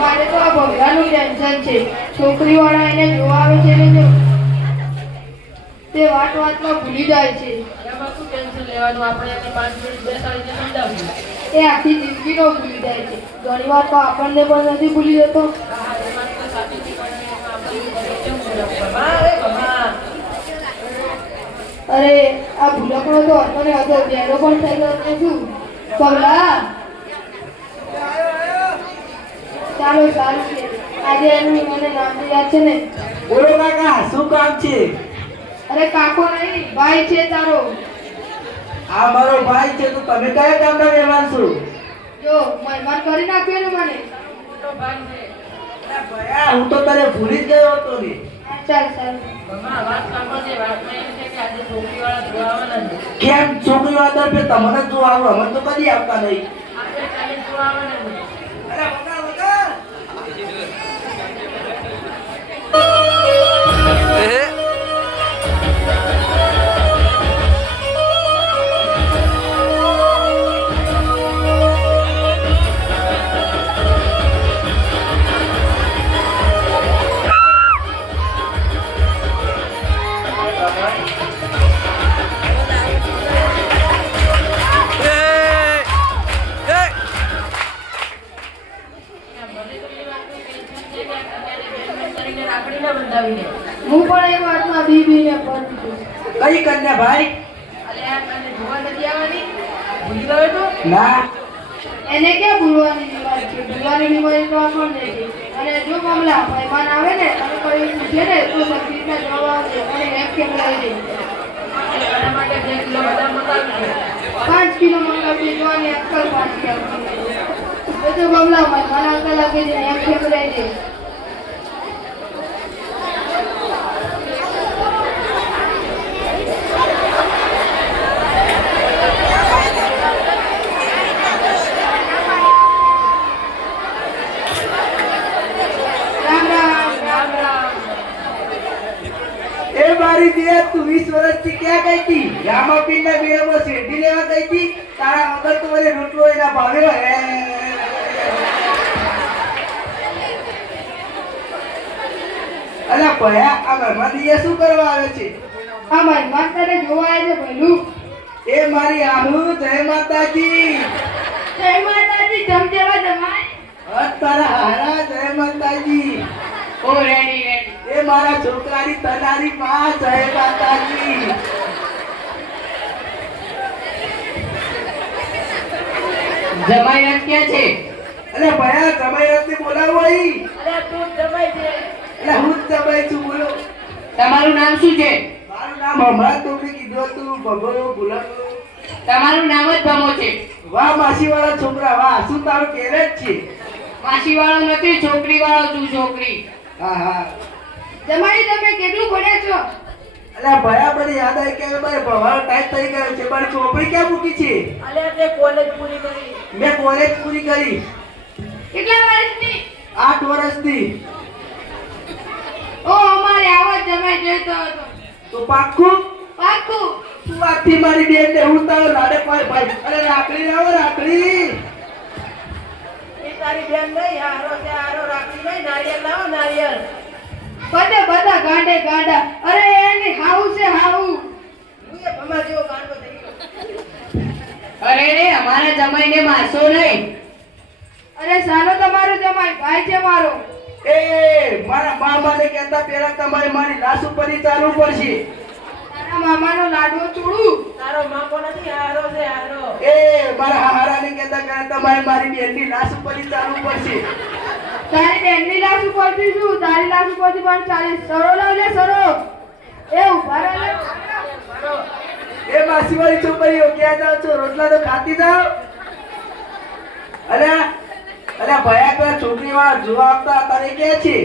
મારે તો આ ભગવાનનું ટેન્શન છે. છોકરીવાળા એને જોવા આવે છે ને તે વાતમાં ભૂલી જાય છે. એમાં શું ટેન્શન લેવાનું? આપણે એને 5 મિનિટ બેસાડીને સમજાવીએ. એ આખી જિંદગીનો ભૂલી જાય છે. ઘણી વાર તો આપણને પણ નથી ભૂલી જતો. હા, એ વાત તો સાચી છે, પણ એમાં આપણે કેમ ભૂલાવવા? અરે ભગવાન! અરે આ ભૂલકડો તો હતો ને હતો, બેરો પણ થઈ ગયો ને શું? પગલા ચાલો સારું છે. આજે એનું મને નામ યાદ છે ને. બોલો કાકા, શું કામ છે? અરે કાકો નહીં, ભાઈ છે તારો. આ મારો ભાઈ છે. તો તમે કયા ગામના મહેમાન છો? જો મહેમાન કરી નાખ્યો ને મને. મોટો ભાઈ છે. અરે ભયા, હું તો તને ભૂલી જ ગયો હતો ને. ચાલ સારું. ભગવાન, વાત સાંભળજે. વાતમાં એમ છે કે આજે છોકરીવાળા જોવા આવવાના છે. કેમ છોકરી વાતર પે તમને જ જોવા આવું? અમે તો કદી આવતા નહીં. આપણે કાલે જોવા આવવાના છે. અરે વગા વગા. હું પણ એ વાતમાં બીબીને પડું છું. કઈ કન્યા ભાઈ? ભૂલી ગયો તો? ના. એને ક્યાં ભૂલવાની બીમારી છે? ભૂલવાની બીમારી તો આપણને છે. અને જો મામલા મહેમાન આવે ને અને કોઈ પૂછે ને તો સરખી રીતના જવાબ આવશે અને એમ કેમ લઈ જઈ. એના માટે 2 કિલો બદામ મંગાવી છે. 5 કિલો મંગાવી જોવાની અક્કલ પાછી આવતી. એ તો મામલા મહેમાન આવતા લાગે છે એમ કેમ લઈ જઈ. એ મારી દે, તું 20 વર્ષથી ક્યાં ગઈ હતી? રામાપીરના મેળામાં શેરડી લેવા ગઈ હતી? તારા વગર તો મને રોટલો એના ભાવેલો હે. અલા ભયા, આ મહેમાન દિયા શું કરવા આવે છે? આ મહેમાન તને જોવા આવે છે ભઈલું. એ મારી આહુ, જય માતાજી. જય માતાજી. જમ જેવા જમાય. તારા હારા, જય માતાજી. ઓ રેડી રેડી. એ મારા છોકરાની તનારી માં, જય માતાજી. જમાઈ ક્યાં છે? અરે ભયા, જમાઈરથને બોલાવો અહીં. અરે તું જમાઈ છે. એટલે હું જ જમાઈ છું, બોલો. તમારું નામ શું છે? મારું નામ હમણાં તો મેં કીધું હતું, ભગો ભૂલાતો. તમારું નામ જ ભમો છે. વાહ માસીવાળા છોકરા, વાહ. શું તારું કેરે જ છે? માસી વાળો નથી, છોકરી વાળો છું. છોકરી. હા હા. જમાઈ તમે કેટલું ભણ્યા છો? અલ્યા ભયા, બધી યાદ આવી કે મારે ભણવાનો ટાઈમ થઈ ગયો છે. મારી ચોપડી ક્યાં મૂકી છે? અલે તે કોલેજ પૂરી કરી. મેં કોલેજ પૂરી કરી કેટલા વર્ષની? 8 વર્ષની. ઓ અમારે આવા જમાઈ જોઈતો હતો. તો પાક્કું? પાક્કું. તું આથી મારી બેન ને હું તારો લાડે પાય ભાઈ. અરે રાખડી લાવો, રાખડી. એ તારી બેન નહીં, હારો છે. હારો રાખી નહીં. નારિયેળ લાવો, નારિયેળ. બધા ગાંડે ગાંડા. અરે એની હાઉ છે હાઉ. હું એ ભમા જેવો ગાંડો થઈ ગયો. અરે રે અમારા જમાઈને મારશો નહીં. અરે સાનો તમારો જમાઈ ભાઈ છે મારો. એ મારા મામાને કહેતા પહેલા તમારે મારી લાશ ઉપર ચાલવું પડશે. તારા મામાનો લાડવો ચૂડું. તારો માપો નથી, હારો છે. હારો. એ મારા હારાને કહેતા પહેલા તમારે મારી બેનની લાશ ઉપર ચાલવું પડશે. તારી બેનની લાશ ઉપરથી શું? તારી લાશ ઉપરથી પણ ચાલી. સરો લાવ લે સરો. એ ઉભા રહો લે. હારો. એ માસીવાળી છોકરીઓ ક્યાં જાવ છો? રોટલા તો ખાતી જાવ. અલ્યા અલ્યા ભયા, પેલા છોકરી વાળા જોવા આવતા હતા એ ક્યાં છે?